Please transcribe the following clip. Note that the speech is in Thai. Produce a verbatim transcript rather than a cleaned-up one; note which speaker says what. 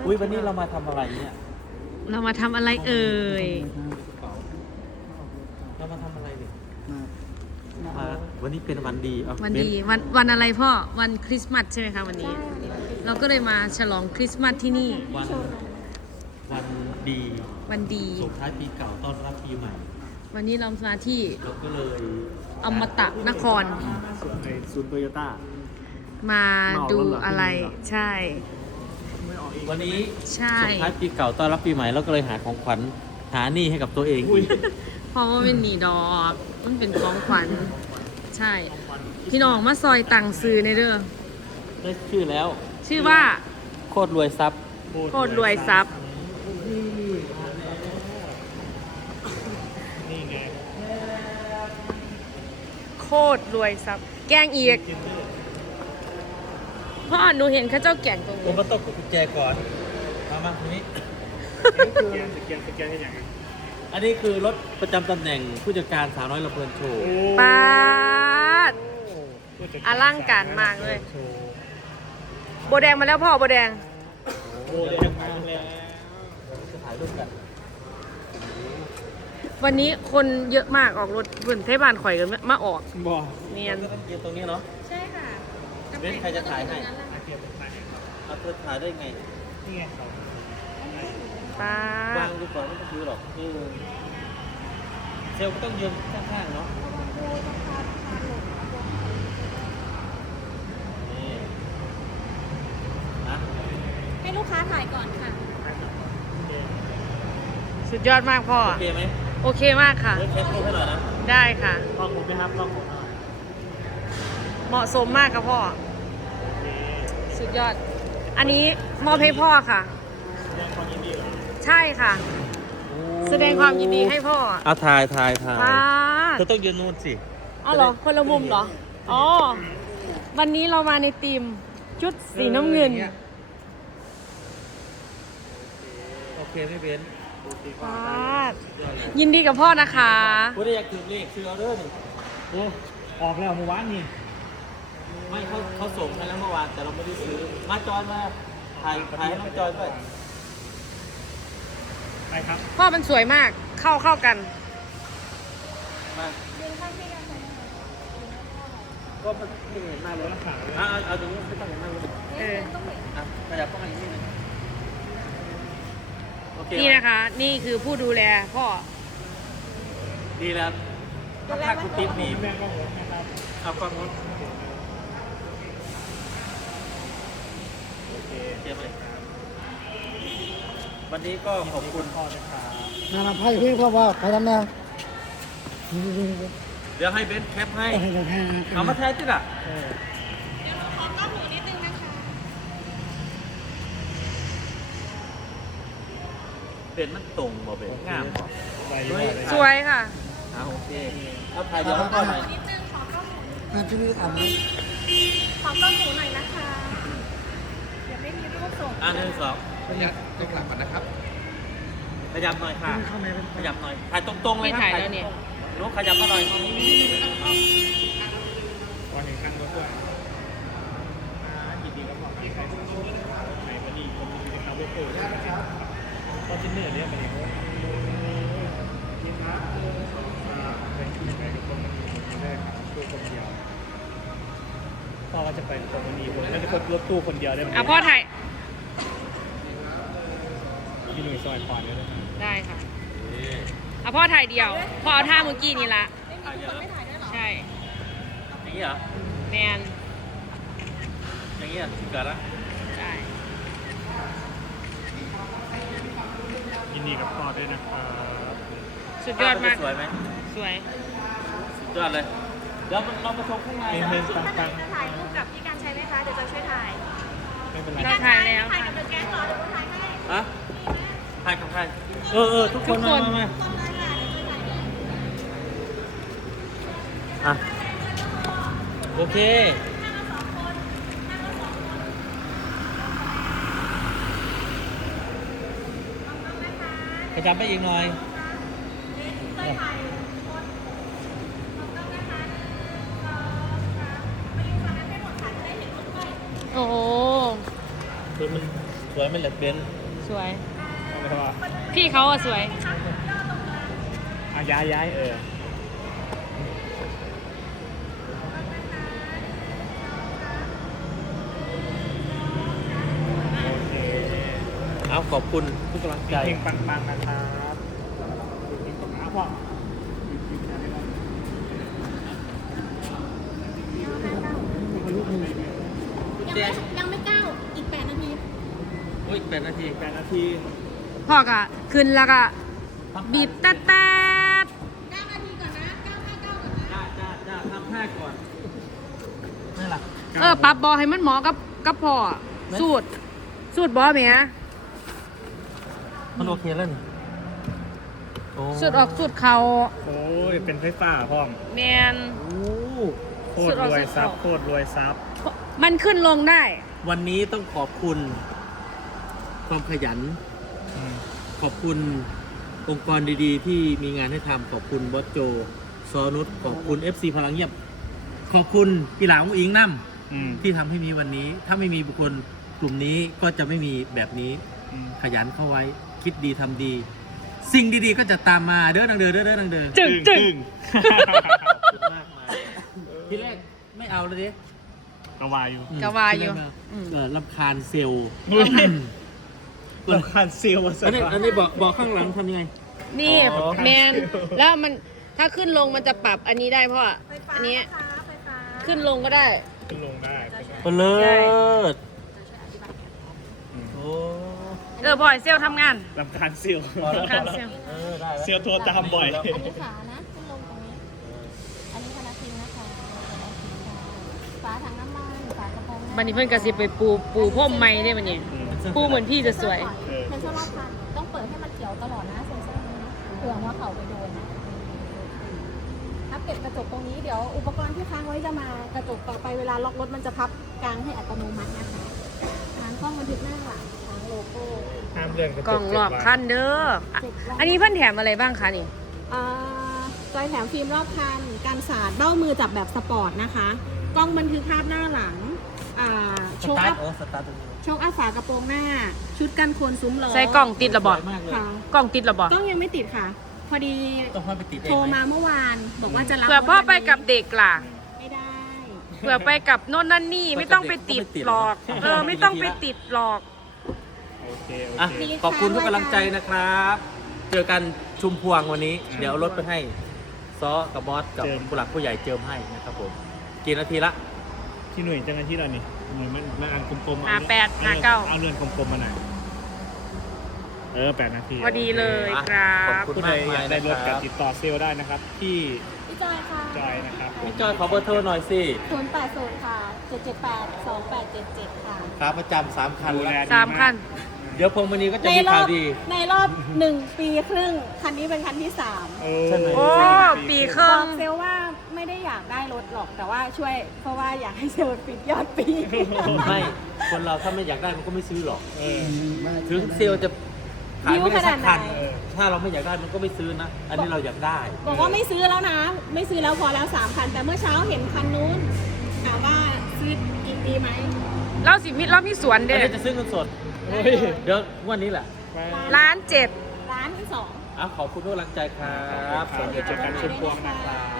Speaker 1: อุ้ยวันนี้เรามาทำอะไรเนี่ย
Speaker 2: เรามาทำอะไรเอ่ย
Speaker 1: เรามาทำอะไรเนี่ยมาวันนี้เป็นวันดีเอา
Speaker 2: วันดี
Speaker 1: เบ
Speaker 2: วันวันอะไรพ่อ วันคริสต์มาสใช่ไหมคะวันนี้ เราก็เลยมาฉลองคริสต์มาสที่นี่
Speaker 1: วันวันดี
Speaker 2: วันดี
Speaker 1: ส่งท้ายปีเก่าต้อนรับปีใหม่
Speaker 2: วันนี้เรามาที่
Speaker 1: เราก็เลย
Speaker 2: อมตะนคร
Speaker 3: ไอซูนโตโยต้า
Speaker 2: มาดูอะไร
Speaker 3: เหมาแล้วเหรอ
Speaker 2: ใช่
Speaker 1: วันนี้
Speaker 2: ใช่
Speaker 1: ส่งท้ายปีเก่าต้อนรับปีใหม่เราก็เลยหาของขวัญหาหนี้ให้กับตัวเอง
Speaker 2: เพราะว่าเป็นหนีดอก มันเป็นของขวัญ ใช่ พี่น้องมาซอยตังซื้อในเรื่อง
Speaker 1: ได้ชื่อแล้ว
Speaker 2: ชื่อว่า
Speaker 1: โคตรรวยทรัพย์
Speaker 2: โคตรรวยทรัพย์
Speaker 3: นี่ไง
Speaker 2: โคตรรวยทรัพย์ แกงอีกพ่อหนูเห็นเข้าเจ้าแก่งตรง
Speaker 1: ผม
Speaker 2: นี้
Speaker 1: มาตกกับกุญแจก่อนมามาทีนี้
Speaker 3: สแกนสแกนสแกนให้ยังไง
Speaker 1: อันนี้คือรถประจำตำแหน่งผู้จัดการสาวน้อยลำเพลินโชว์
Speaker 2: ปาด อลังการมากเลย โบแดงมาแล้วพ่อโบแดง
Speaker 3: โอ้แดงมาแล้ว
Speaker 1: จะถ่ายรูปกัน
Speaker 2: วันนี้คนเยอะมากออกรถเพื่อนเทบานข่อยกันมาออก
Speaker 3: บ่
Speaker 2: เนียน
Speaker 1: ก็ต้องยืนตรงนี้เนาะ
Speaker 2: ใช่ค่ะ
Speaker 1: เว้นใครจะถ่ายให้
Speaker 3: เกียร์เป็นไง
Speaker 1: เอาเธอถ่ายได้ไง
Speaker 3: นี่ไงเขา
Speaker 2: ปาว
Speaker 1: าง
Speaker 2: ด
Speaker 1: ดูก่อนไม่ต้องถือหรอกเออเซลล์ก็ต้องยืนข้างๆเนาะนี่นะ
Speaker 4: ให้ลูกค้าถ่ายก่อนค่ะ
Speaker 2: สุดยอดมากพ่อ
Speaker 1: โอเคไหม
Speaker 2: โอเคมากค่ะ
Speaker 1: เดี๋ยวแคปรูปให้หน่อยนะ
Speaker 2: ได้ค่ะ
Speaker 3: ลองผมไหมครับลองผม
Speaker 2: เหมาะสมมากครับพ่อ สุดยอด อันนี้มอบให้พ่อค่ะ
Speaker 3: แสดงความยินดีเหรอ
Speaker 2: ใช่ค่ะ แสดงความยินดีให้พ่อ
Speaker 1: เอาถ่ายถ่ายถ่าย
Speaker 2: ปาด
Speaker 1: เธอต้องยืนนู่นสิ
Speaker 2: อ๋อเหรอ คนละมุมเหรอ อ๋อ วันนี้เรามาในทีมชุดสีน้ำเงิน
Speaker 1: โอเคไม่เบน
Speaker 2: ปาดยินดีกับพ่อนะคะ
Speaker 1: พูดได้อยากถือเลขซื้อออเดอร์หนึ่ง
Speaker 3: โอ้ออกแล้วเมื่อวานนี่
Speaker 1: ไม่เขาเขาส่งให้แล้วเมื่อวานแต่เราไม่ได้ซื้อ มาจอยมาถ่ายถ่ายให้น้องจอยด้วย
Speaker 3: ไปครับ
Speaker 2: พ่อมันสวยมาก เข้าเข้ากัน
Speaker 1: มาก็ไม่เห็นหน้าเลย
Speaker 3: รักษา
Speaker 1: อ่ะเอาเอาตรงนี้ไม่ต้องเห็นหน้าเลย
Speaker 2: เออ
Speaker 1: อ่ะขยับเข้ามาอีกนิดนึงโอเค
Speaker 2: นี่นะคะ นี่คือผู้ดูแลพ่อ
Speaker 1: ดีแล้วต้องพาคุณติ๊บหนี
Speaker 3: แม่ก็หมดนะครับ
Speaker 1: เอากล้องนู้น
Speaker 3: โอเค
Speaker 1: โอเคไหมวันนี้ก็ขอบคุณ
Speaker 3: พ่อนะครับ
Speaker 5: งานอภัยพี่พ่อว่าไปทำแนว
Speaker 1: เดี๋ยวให้เบนซ์แคปให้
Speaker 5: ให้ให้ให้
Speaker 1: เอามาแทนที่ล่ะ
Speaker 3: เออ
Speaker 1: เบนซ์มันตรงบ่เบนซ์งามบ่
Speaker 3: ไปดีกว่าเลย
Speaker 2: สวยค่ะ
Speaker 1: อ่าโอเคเอาถ่ายเดี๋ยวให้พ่อหน่อย
Speaker 4: นิดนึงขอกล้องหมู
Speaker 5: งานที่นี่อ่านนะ
Speaker 4: ขอกล้องหมูหน่อยนะคะ เดี๋ยวไม่มีรูปส่ง
Speaker 1: อ่าหนึ่งสอง
Speaker 6: ขออนุญาตยกหลังก่อนนะครับ
Speaker 1: ขยับหน่อยค่ะขยับหน่อยถ่ายตรงๆเลย
Speaker 2: พี่
Speaker 1: ครับ
Speaker 2: ถ่ายแล้วเนี่ย
Speaker 1: ลูกขยับมาหน่อยเอา
Speaker 3: วันหนึ่งครั้งรถด้วยยินดีกับพ่อที่ใครทุกคนในวันนี้ผมมีคาร์บอนโต้ตอนที่เหนื่อยเนี่ยไปเนี่ยนี่ครับเป็นที่ไปกับคนมันแรกตัวคนเดียวพ่อว่าจะไปกับคนนี้ผมไม่ได้คนรถตู้คนเดียวได้ไหม
Speaker 2: อ่ะพ่อถ่าย
Speaker 3: พี่หนุ่ยซอยขวานด้วยนะ
Speaker 2: ได้ค่ะอ่ะพ่อถ่ายเดียว พ่อเอาท่าเมื่อกี้นี่ละ
Speaker 1: ถ่ายเดี๋ยวนะ
Speaker 2: ใช่
Speaker 1: อย่างนี้เหรอ
Speaker 2: แมน
Speaker 1: อย่างนี้เหรอถึงเกิดแล้ว
Speaker 2: ใช่
Speaker 3: ยินดีกับพ่อด้วยนะครับ
Speaker 2: สุดยอดมาก
Speaker 1: สวยไหม
Speaker 2: สวย
Speaker 1: สุดยอดเลยเดี๋ยวเรามาชมข้างใน
Speaker 3: เป็น
Speaker 1: นะ
Speaker 3: เพลง
Speaker 4: ถ้า
Speaker 3: ต่าง
Speaker 4: จะถ่ายรูปกับพี่การใช้ไหมคะ เดี๋ยวจะช่วยถ่าย
Speaker 3: ๆไม่เป็นไร
Speaker 2: เราถ่ายแล้ว
Speaker 4: ถ่าย
Speaker 2: ค่ะ
Speaker 4: กับเดอะแก๊งเหรอเดี๋ยวถ่ายให้
Speaker 1: ฮะถ่ายกับใครเออเออทุกคน
Speaker 2: ทุก
Speaker 1: มา
Speaker 2: คน
Speaker 1: มามา
Speaker 4: ต้นเลยค่ะเดี๋ยวช่วยถ่ายให้
Speaker 1: อ่ะโอเคขยับไปอีกหน่อย
Speaker 4: ช่วยถ่ายคนต้องนะคะสองสามไปยืนฝั่งนั้นให้หมดค่ะจะได้เห็นรูปด้วย
Speaker 2: โอ้โห
Speaker 3: คือมัน
Speaker 1: สวยไหม่เหลือเป็น
Speaker 2: สวย
Speaker 3: เอาเลยว่า
Speaker 2: พี่เขาอะสวย
Speaker 3: อ่ะย้ายย้ายเออโอเค
Speaker 1: เอาขอบคุณทุกกำลังใจ
Speaker 3: เพลงปังๆนะครับเพลงปังๆอ่ะพ่อ
Speaker 4: ยังไม่ยังไม่ก้าวอีกแปดนาที
Speaker 1: โอ้ยแปดนาที
Speaker 3: แปดนาที
Speaker 2: พ่อกะขึ้นแล้วก็บีบแต๊ด
Speaker 4: เก้านาทีก่อนนะเก้าห้าเก้าก่อนนะ
Speaker 1: จ้าจ้าจ้าทำห้าก่อนนี่หรอ
Speaker 2: ๆเออปรับบอให้มันเหมอกับกับพ่ออะสูตร สูตรบอไหมฮะ
Speaker 1: มันโอเคแล้วนี่โอ้
Speaker 2: สูตรออกสูตรเขา
Speaker 3: โอ้ยเป็นไฟฟ้าพร้อม
Speaker 2: แมน
Speaker 1: โอ้
Speaker 3: โคตรรวยซับโคตรรวยซับ
Speaker 2: มันขึ้นลงได้
Speaker 1: วันนี้ต้องขอบคุณความขยัน
Speaker 3: อืม
Speaker 1: ขอบคุณองค์กรดีๆ ที่มีงานให้ทำขอบคุณบอสโจซอนุชขอบคุณ เอฟ ซี พลังเงียบ ขอบคุณกีฬาอุ้งอิงน้
Speaker 3: อืม
Speaker 1: ำที่ทำให้มีวันนี้ ถ้าไม่มีบุคคลกลุ่มนี้ก็จะไม่มีแบบนี้
Speaker 3: อืม
Speaker 1: ขยันเข้าไว้ คิดดีทำดี สิ่งดีๆก็จะตามมาเด้อดังเด้อเด้อเด้อดังเด้อ
Speaker 2: จึงจึง
Speaker 1: ขอบคุณมากมายทีแรกไม่เอาเลยดิ
Speaker 3: ก็วายอยู่
Speaker 1: อืม
Speaker 2: ก็ว่าอยู่
Speaker 1: ทีแรกไม่เ
Speaker 2: อืม
Speaker 1: เออลำคาญเซลล์
Speaker 3: เราคานซีลมา
Speaker 1: อันนี้อันนี้บอกบอกข้างหลังทำยังไง
Speaker 2: นี่
Speaker 1: อ๋อ
Speaker 2: แมนแล้วมันถ้าขึ้นลงมันจะปรับอันนี้ได้เพราะว่า
Speaker 4: ไฟฟ้า
Speaker 2: อันนี้
Speaker 4: นะคะไฟฟ้า
Speaker 2: ขึ้นลงก็ได้
Speaker 3: ขึ้นลงได้
Speaker 1: เออเลิ
Speaker 2: ใช่
Speaker 1: ศโอ้
Speaker 2: เออบ่อยเซลลทำงาน
Speaker 3: ลำคาญซีล
Speaker 2: ลำคาญเซลล์
Speaker 1: เออได้แล้ว
Speaker 3: ซีลโทรตามบ่อย
Speaker 4: อันนี้ขานะขึ้นลงตรงนี้ อันนี้พนักพิงนะคะพนักพิงค่ะฝาถังน้ำมันฝากระโปรงหา
Speaker 2: บันนี้เพื่อนกระซิบไปปูปูพ่มไม้ได้มันเนี่ยปูเหมือนพี่จะสวย
Speaker 4: เซ็นเซอร์รอบคันต้องเปิดให้มันเขียวตลอดนะเซ็นเซอร์นี้เผื่อว่าเขาไปโดนนะถ้าเก็บกระจกตรงนี้เดี๋ยวอุปกรณ์ที่ค้างไว้จะมากระจกต่อไปเวลาล็อกรถมันจะพับกลางให้อัตโนมัตินะคะทางกล้องบันทึกหน้าหลังทางโลโก้
Speaker 3: ห้ามเลื่อนกระจก
Speaker 2: กล่องหลอกคันเด้ออ่ะอันนี้เพื่อนแถมอะไรบ้างคะนี่
Speaker 4: อ่าจอยแถมฟิล์มรอบคันการสาดเบ้ามือจับแบบสปอร์ตนะคะกล้องบันทึกภาพหน้าหลังอ่า
Speaker 1: ส
Speaker 4: โชว์
Speaker 1: ตา
Speaker 4: อั
Speaker 1: ร์ท
Speaker 4: พ
Speaker 1: เออสตาร์ทตรงนี้
Speaker 4: โชว์อัพฝากระโปรงหน้า ชุดกันโคลนซุ้มล้อ
Speaker 2: ใส่กล่องติดระบอด
Speaker 1: สวยมากเลย
Speaker 4: ค่ะ
Speaker 2: กล่องติดระบอด
Speaker 4: กล้องยังไม่ติดค่ะ พอดี
Speaker 1: ต้องให้ไปติดเอง
Speaker 4: โทร
Speaker 1: ไหม
Speaker 4: มาเมื่อวานบอกว่าจะรับ
Speaker 2: เผื่อพ่อไปกับเด็กล่ะ
Speaker 4: ไม่ได้
Speaker 2: เผื่อไปกับโน่นนั่นนี่ไม่ต้องไปติดหรอก เออไม่ต้องไปติดหรอก
Speaker 3: โอเค โอ
Speaker 1: อ่ะ
Speaker 3: เค
Speaker 1: ขอบคุณทุกกำลังใจนะครับ เจอกันชุมพวงวันนี้ เดี๋ยวเอารถไปให้ซอกับบอสกับผู้หลักผู้ใหญ่เจิมให้นะครับผมกี่นาทีละ
Speaker 3: ที่หน่วยจังกันที่เรานี่หน่วยมันมันอันกลมๆ
Speaker 2: อ่ะ
Speaker 3: เอ
Speaker 2: แปดห้าเก้า
Speaker 3: เอาเรือนกลมๆมาหน่อยเออแปดนาที
Speaker 2: พอดีเลยครับ
Speaker 1: ขอบคุณ
Speaker 3: ผู้ใด
Speaker 1: มาก
Speaker 3: อ
Speaker 1: มาย
Speaker 3: าก
Speaker 1: นะ
Speaker 3: ได้รถ
Speaker 1: ค
Speaker 3: กั
Speaker 1: รั
Speaker 3: บบ ติดต่อเซลล์ได้นะครับ ที่
Speaker 4: พี่จอยค่ะ
Speaker 3: จอยนะครับ
Speaker 1: พี่จอยขอเบอร์โทรหน่อยสิ
Speaker 4: ศูนย์แปดศูนย์ค่ะเจ็ดเจ็ดแปดสองแปดเจ็ดเจ็ดค่ะ
Speaker 1: ครับประจำสามคัน
Speaker 3: ดูแล
Speaker 1: แล้ว
Speaker 2: สามคัน
Speaker 1: เดี๋ยวพงมณีก็จะ
Speaker 4: ใน
Speaker 1: มี
Speaker 4: รอ
Speaker 1: ข่าว
Speaker 4: บ
Speaker 1: ดี
Speaker 4: ในรอบหนึ่งปีครึ่ง คันนี้เป็นคันที่สาม
Speaker 3: โอ้
Speaker 1: ใช่ไหม
Speaker 2: โอ้ปีครึ่
Speaker 4: บ
Speaker 2: ง
Speaker 4: อกเซลลว่าไม่ได้อยากได้รถหรอกแต่ว่าช่วย เพราะว่าอยากให้เซลล์ปิดยอดปี
Speaker 1: ไม่ คนเราถ้าไม่อยากได้มันก็ไม่ซื้อหรอก
Speaker 3: เออ
Speaker 1: ถึงเซลล์จะขายไม่ได้สักคัน
Speaker 4: บิ้วขนาดไหน
Speaker 1: ถ้าเราไม่อยากได้มันก็ไม่ซื้อนะ อันนี้เราอยากได้
Speaker 4: บอกว่าไม่ซื้อแล้วนะ ไม่ซื้อแล้วพอแล้วสามคัน แต่เมื่อเช้าเห็นคันนู้นถามว่าซื้ออีกดีไหม
Speaker 2: เราสิมิเราพี่สวน
Speaker 1: อัน
Speaker 2: เด้อ
Speaker 1: นี้จะซื้อเงินสด
Speaker 3: เฮ้ย
Speaker 1: เดี๋ยววันนี้แหละ
Speaker 2: ล้านเจ็ด
Speaker 4: ร้านที่สอง
Speaker 1: อ่ะขอบคุณทุกกำลังใจครับ
Speaker 3: ครับเดี๋ยวเจอกันชุมพวงนะครับ